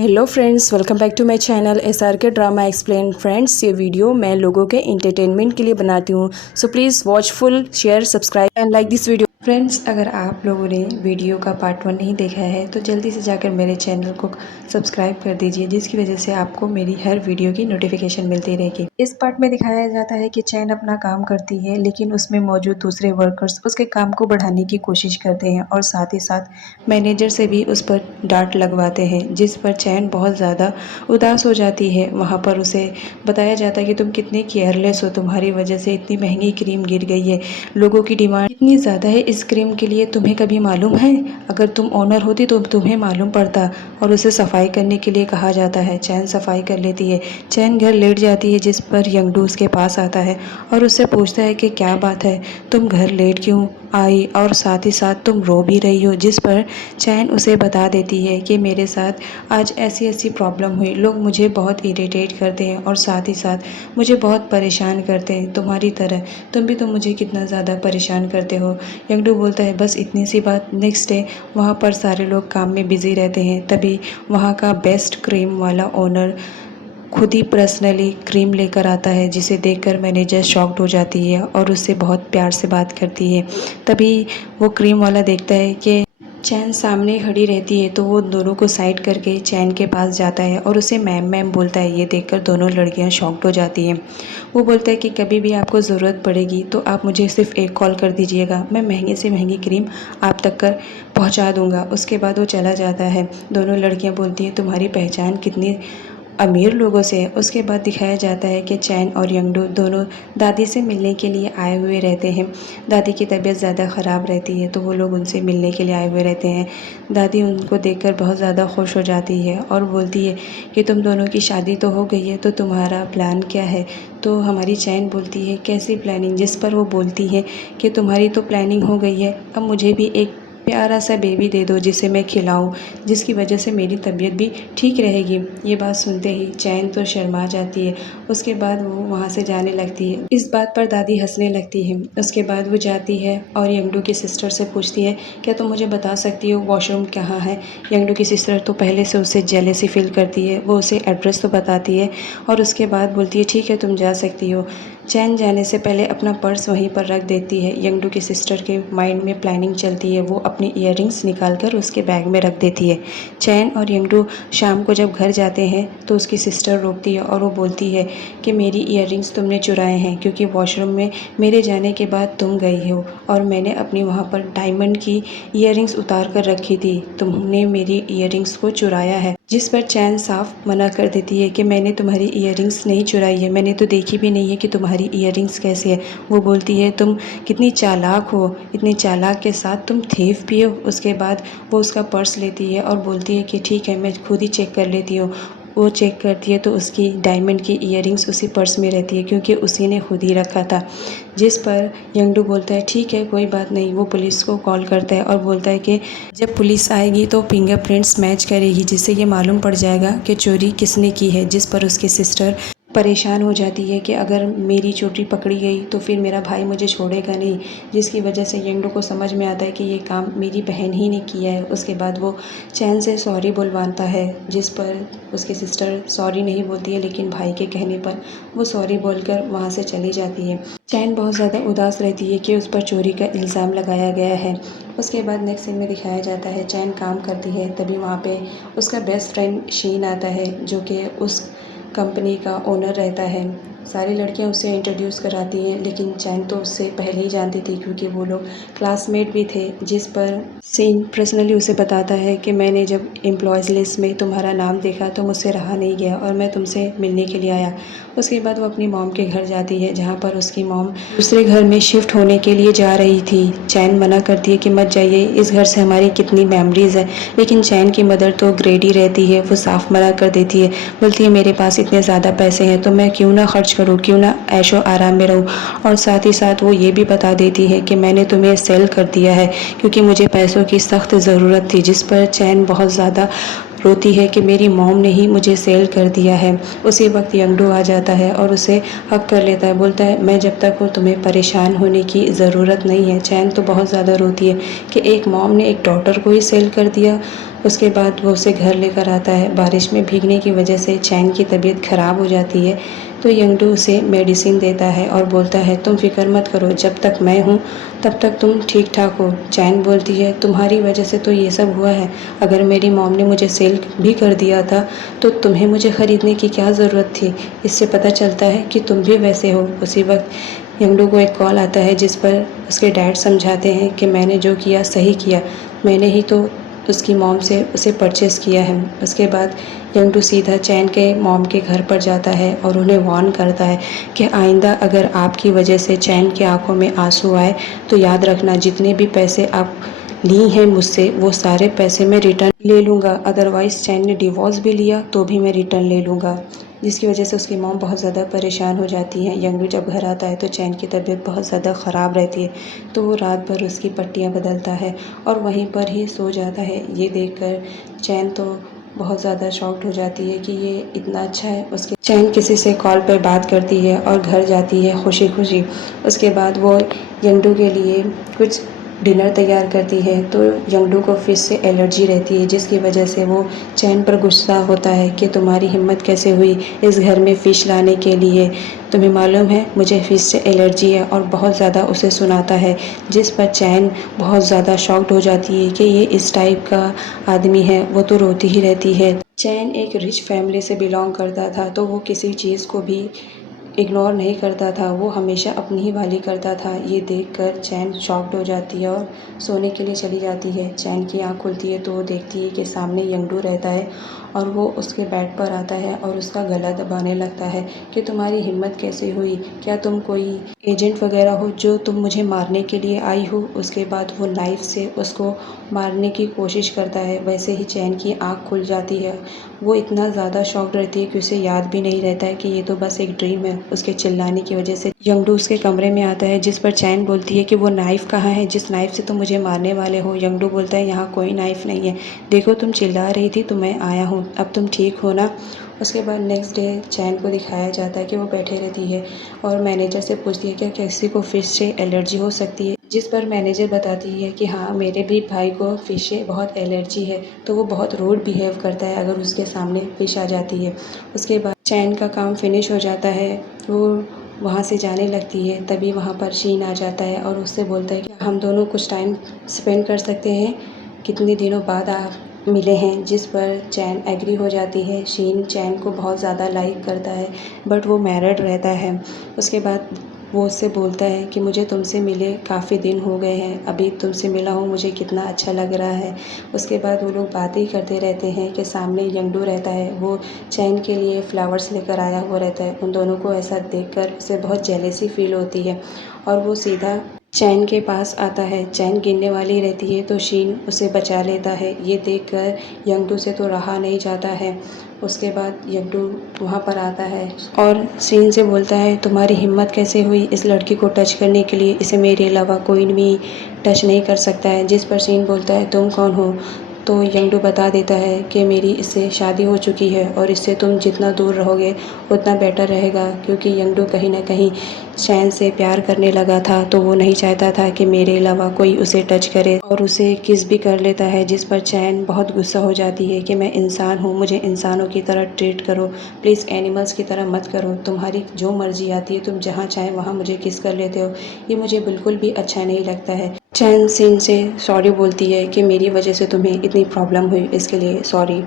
Hello friends, welcome back to my channel SRK drama explain. Friends, ये video मैं लोगों के एंटरटेनमेंट के लिए बनाती हूँ, so please watch full, share, subscribe and like this video. Friends, अगर आप लोगों ने वीडियो का पार्ट 1 नहीं देखा है तो जल्दी से जाकर मेरे चैनल को सब्सक्राइब कर दीजिए, जिसकी वजह से आपको मेरी हर वीडियो की नोटिफिकेशन मिलती रहेगी। इस पार्ट में दिखाया जाता है कि चैन अपना काम करती है, लेकिन उसमें मौजूद दूसरे वर्कर्स उसके काम को बढ़ाने की कोशिश करते हैं और साथ ही साथ मैनेजर से भी उस पर डांट लगवाते हैं, जिस पर चैन बहुत ज़्यादा उदास हो जाती है। वहाँ पर उसे बताया जाता है कि तुम कितने केयरलेस हो, तुम्हारी वजह से इतनी महंगी क्रीम गिर गई है, लोगों की डिमांड इतनी ज़्यादा है इस क्रीम के लिए, तुम्हें कभी मालूम है? अगर तुम ओनर होती तो तुम्हें मालूम पड़ता। और उसे सफाई करने के लिए कहा जाता है। चैन सफाई कर लेती है। चैन घर लेट जाती है, जिस पर यंगडू उसके पास आता है और उससे पूछता है कि क्या बात है, तुम घर लेट क्यों आई और साथ ही साथ तुम रो भी रही हो। जिस पर चैन उसे बता देती है कि मेरे साथ आज ऐसी ऐसी प्रॉब्लम हुई, लोग मुझे बहुत इरिटेट करते हैं और साथ ही साथ मुझे बहुत परेशान करते हैं, तुम्हारी तरह तुम भी तो मुझे कितना ज़्यादा परेशान करते हो। यंगडू बोलता है बस इतनी सी बात। नेक्स्ट डे वहाँ पर सारे लोग काम में बिजी रहते हैं, तभी वहाँ का बेस्ट क्रीम वाला ओनर खुद ही पर्सनली क्रीम लेकर आता है, जिसे देखकर मैनेजर शॉक्ड हो जाती है और उससे बहुत प्यार से बात करती है। तभी वो क्रीम वाला देखता है कि चैन सामने खड़ी रहती है, तो वो दोनों को साइड करके चैन के पास जाता है और उसे मैम मैम बोलता है। ये देखकर दोनों लड़कियां शॉक्ड हो जाती हैं। वो बोलता है कि कभी भी आपको ज़रूरत पड़ेगी तो आप मुझे सिर्फ एक कॉल कर दीजिएगा, मैं महंगे से महंगी क्रीम आप तक कर पहुंचा दूंगा। उसके बाद वो चला जाता है। दोनों लड़कियां बोलती हैं तुम्हारी पहचान कितनी अमीर लोगों से है। उसके बाद दिखाया जाता है कि चैन और यंगडू दोनों दादी से मिलने के लिए आए हुए रहते हैं। दादी की तबीयत ज़्यादा ख़राब रहती है, तो वो लोग उनसे मिलने के लिए आए हुए रहते हैं। दादी उनको देखकर बहुत ज़्यादा खुश हो जाती है और बोलती है कि तुम दोनों की शादी तो हो गई है, तो तुम्हारा प्लान क्या है? तो हमारी चैन बोलती है कैसी प्लानिंग? जिस पर वो बोलती है कि तुम्हारी तो प्लानिंग हो गई है, अब मुझे भी एक प्यारा सा बेबी दे दो जिसे मैं खिलाऊं, जिसकी वजह से मेरी तबीयत भी ठीक रहेगी। ये बात सुनते ही चैन तो शर्मा जाती है। उसके बाद वो वहाँ से जाने लगती है। इस बात पर दादी हंसने लगती है। उसके बाद वो जाती है और यंगडू की सिस्टर से पूछती है क्या तुम मुझे बता सकती हो वॉशरूम कहाँ है? यंगडू की सिस्टर तो पहले से उससे जेलेसी फील करती है। वो उसे एड्रेस तो बताती है और उसके बाद बोलती है ठीक है तुम जा सकती हो। चैन जाने से पहले अपना पर्स वहीं पर रख देती है। यंगडू की सिस्टर के माइंड में प्लानिंग चलती है। वो अपनी इयररिंग्स निकालकर उसके बैग में रख देती है। चैन और यंगडू शाम को जब घर जाते हैं तो उसकी सिस्टर रोकती है और वो बोलती है कि मेरी इयररिंग्स तुमने चुराए हैं, क्योंकि वॉशरूम में मेरे जाने के बाद तुम गई हो और मैंने अपनी वहाँ पर डायमंड की इयररिंग्स उतार कर रखी थी, तुमने मेरी इयररिंग्स को चुराया है। जिस पर चैन साफ मना कर देती है कि मैंने तुम्हारी इयररिंग्स नहीं चुराई है, मैंने तो देखी भी नहीं है कि तुम्हारी इयररिंग्स कैसे है। वो बोलती है तुम कितनी चालाक हो, इतनी चालाक के साथ तुम थीफ भी हो। उसके बाद वो उसका पर्स लेती है और बोलती है कि ठीक है मैं खुद ही चेक कर लेती हूँ। वो चेक करती है तो उसकी डायमंड की इयररिंग्स उसी पर्स में रहती है, क्योंकि उसी ने खुद ही रखा था। जिस पर यंगडू बोलता है ठीक है कोई बात नहीं। वो पुलिस को कॉल करता है और बोलता है कि जब पुलिस आएगी तो फिंगरप्रिंट्स मैच करेगी, जिससे ये मालूम पड़ जाएगा कि चोरी किसने की है। जिस पर उसकी सिस्टर परेशान हो जाती है कि अगर मेरी चोरी पकड़ी गई तो फिर मेरा भाई मुझे छोड़ेगा नहीं, जिसकी वजह से यंगडू को समझ में आता है कि ये काम मेरी बहन ही ने किया है। उसके बाद वो चैन से सॉरी बुलवाता है, जिस पर उसकी सिस्टर सॉरी नहीं बोलती है, लेकिन भाई के कहने पर वो सॉरी बोलकर वहाँ से चली जाती है। चैन बहुत ज़्यादा उदास रहती है कि उस पर चोरी का इल्ज़ाम लगाया गया है। उसके बाद नेक्स्ट सीन में दिखाया जाता है चैन काम करती है, तभी वहाँ पे उसका बेस्ट फ्रेंड शीन आता है, जो कि उस कंपनी का ओनर रहता है। सारी लड़कियां उसे इंट्रोड्यूस कराती हैं, लेकिन चैन तो उससे पहले ही जानती थी, क्योंकि वो लोग क्लासमेट भी थे। जिस पर सीन पर्सनली उसे बताता है कि मैंने जब एम्प्लॉयज़ लिस्ट में तुम्हारा नाम देखा तो मुझसे रहा नहीं गया और मैं तुमसे मिलने के लिए आया। उसके बाद वो अपनी मॉम के घर जाती है, जहाँ पर उसकी मॉम दूसरे घर में शिफ्ट होने के लिए जा रही थी। चैन मना करती है कि मत जाइए, इस घर से हमारी कितनी मेमोरीज़ है, लेकिन चैन की मदर तो ग्रेडी रहती है। वो साफ मना कर देती है, बोलती है मेरे पास इतने ज़्यादा पैसे हैं तो मैं क्यों ना खर्च करूँ, क्यों ना ऐशो आराम में रहूँ। और साथ ही साथ वो ये भी बता देती है कि मैंने तुम्हें सेल कर दिया है क्योंकि मुझे पैसों की सख्त ज़रूरत थी। जिस पर चैन बहुत ज़्यादा रोती है कि मेरी मॉम ने ही मुझे सेल कर दिया है। उसी वक्त यंगडू आ जाता है और उसे हक कर लेता है, बोलता है मैं जब तक हूँ तुम्हें परेशान होने की ज़रूरत नहीं है। चैन तो बहुत ज़्यादा रोती है कि एक मॉम ने एक डॉटर को ही सेल कर दिया, उसके बाद वो उसे घर लेकर आता है। बारिश में भीगने की वजह से चैन की तबीयत ख़राब हो जाती है, तो यंगडू उसे मेडिसिन देता है और बोलता है तुम फ़िक्र मत करो, जब तक मैं हूँ तब तक तुम ठीक ठाक हो। चैन बोलती है तुम्हारी वजह से तो ये सब हुआ है, अगर मेरी मॉम ने मुझे सेल भी कर दिया था तो तुम्हें मुझे ख़रीदने की क्या ज़रूरत थी। इससे पता चलता है कि तुम भी वैसे हो। उसी वक्त यंगडू को एक कॉल आता है जिस पर उसके डैड समझाते हैं कि मैंने जो किया सही किया, मैंने ही तो उसकी मॉम से उसे परचेज़ किया है। उसके बाद यंगडू सीधा चैन के मॉम के घर पर जाता है और उन्हें वार्न करता है कि आइंदा अगर आपकी वजह से चैन की आंखों में आंसू आए तो याद रखना, जितने भी पैसे आप ली हैं मुझसे वो सारे पैसे मैं रिटर्न ले लूँगा, अदरवाइज़ चैन ने डिवोर्स भी लिया तो भी मैं रिटर्न ले लूँगा। जिसकी वजह से उसकी मॉम बहुत ज़्यादा परेशान हो जाती है। यंगडू जब घर आता है तो चैन की तबीयत बहुत ज़्यादा ख़राब रहती है, तो वो रात भर उसकी पट्टियाँ बदलता है और वहीं पर ही सो जाता है। ये देखकर चैन तो बहुत ज़्यादा शॉक्ड हो जाती है कि ये इतना अच्छा है। उसके चैन किसी से कॉल पर बात करती है और घर जाती है खुशी खुशी। उसके बाद वो यंगडू के लिए कुछ डिनर तैयार करती है, तो यंगडू को फ़िश से एलर्जी रहती है, जिसकी वजह से वो चैन पर गुस्सा होता है कि तुम्हारी हिम्मत कैसे हुई इस घर में फ़िश लाने के लिए, तुम्हें मालूम है मुझे फ़िश से एलर्जी है, और बहुत ज़्यादा उसे सुनाता है। जिस पर चैन बहुत ज़्यादा शॉक्ड हो जाती है कि ये इस टाइप का आदमी है, वो तो रोती ही रहती है। चैन एक रिच फैमिली से बिलोंग करता था, तो वो किसी चीज़ को भी इग्नोर नहीं करता था, वो हमेशा अपनी ही भली करता था। ये देखकर चैन शॉक्ड हो जाती है और सोने के लिए चली जाती है। चैन की आँख खुलती है तो वो देखती है कि सामने यंगडू रहता है और वो उसके बेड पर आता है और उसका गला दबाने लगता है कि तुम्हारी हिम्मत कैसे हुई, क्या तुम कोई एजेंट वगैरह हो जो तुम मुझे मारने के लिए आई हो। उसके बाद वो नाइफ़ से उसको मारने की कोशिश करता है। वैसे ही चैन की आँख खुल जाती है। वो इतना ज़्यादा शॉक्ड रहती है कि उसे याद भी नहीं रहता है कि ये तो बस एक ड्रीम है। उसके चिल्लाने की वजह से यंगडू उसके कमरे में आता है, जिस पर चैन बोलती है कि वो नाइफ़ कहाँ है, जिस नाइफ़ से तुम मुझे मारने वाले हो। यंगडू बोलता है यहाँ कोई नाइफ़ नहीं है, देखो तुम चिल्ला रही थी तो मैं आया हूँ, अब तुम ठीक हो ना। उसके बाद नेक्स्ट डे चैन को दिखाया जाता है कि वो बैठे रहती है और मैनेजर से पूछती है क्या किसी को फ़िश से एलर्जी हो सकती है, जिस पर मैनेजर बताती है कि हाँ मेरे भी भाई को फ़िश से बहुत एलर्जी है। तो वो बहुत रूड बिहेव करता है अगर उसके सामने फ़िश आ जाती है। उसके बाद चैन का काम फिनिश हो जाता है, वो वहाँ से जाने लगती है, तभी वहाँ पर शीन आ जाता है और उससे बोलता है कि हम दोनों कुछ टाइम स्पेंड कर सकते हैं, कितने दिनों बाद आप मिले हैं। जिस पर चैन एग्री हो जाती है। शीन चैन को बहुत ज़्यादा लाइक करता है, बट वो मैरिड रहता है। उसके बाद वो उससे बोलता है कि मुझे तुमसे मिले काफ़ी दिन हो गए हैं, अभी तुमसे मिला हूँ, मुझे कितना अच्छा लग रहा है। उसके बाद वो लोग बातें करते रहते हैं कि सामने यंगडू रहता है, वो चैन के लिए फ्लावर्स लेकर आया हुआ रहता है। उन दोनों को ऐसा देखकर उसे बहुत जेलसी फील होती है और वो सीधा चैन के पास आता है। चैन गिरने वाली रहती है तो शीन उसे बचा लेता है। ये देखकर यंगडू से तो रहा नहीं जाता है। उसके बाद यंगडू वहाँ पर आता है और शीन से बोलता है तुम्हारी हिम्मत कैसे हुई इस लड़की को टच करने के लिए, इसे मेरे अलावा कोई भी टच नहीं कर सकता है। जिस पर शीन बोलता है तुम कौन हो। तो यंगडू बता देता है कि मेरी इससे शादी हो चुकी है और इससे तुम जितना दूर रहोगे उतना बेटर रहेगा, क्योंकि यंगडू कहीं ना कहीं चैन से प्यार करने लगा था, तो वो नहीं चाहता था कि मेरे अलावा कोई उसे टच करे और उसे किस भी कर लेता है। जिस पर चैन बहुत गुस्सा हो जाती है कि मैं इंसान हूँ, मुझे इंसानों की तरह ट्रीट करो, प्लीज़ एनिमल्स की तरह मत करो, तुम्हारी जो मर्जी आती है तुम जहाँ चाहे वहाँ मुझे किस कर लेते हो, ये मुझे बिल्कुल भी अच्छा नहीं लगता है। चैन सीन से सॉरी बोलती है कि मेरी वजह से तुम्हें इतनी प्रॉब्लम हुई, इसके लिए सॉरी।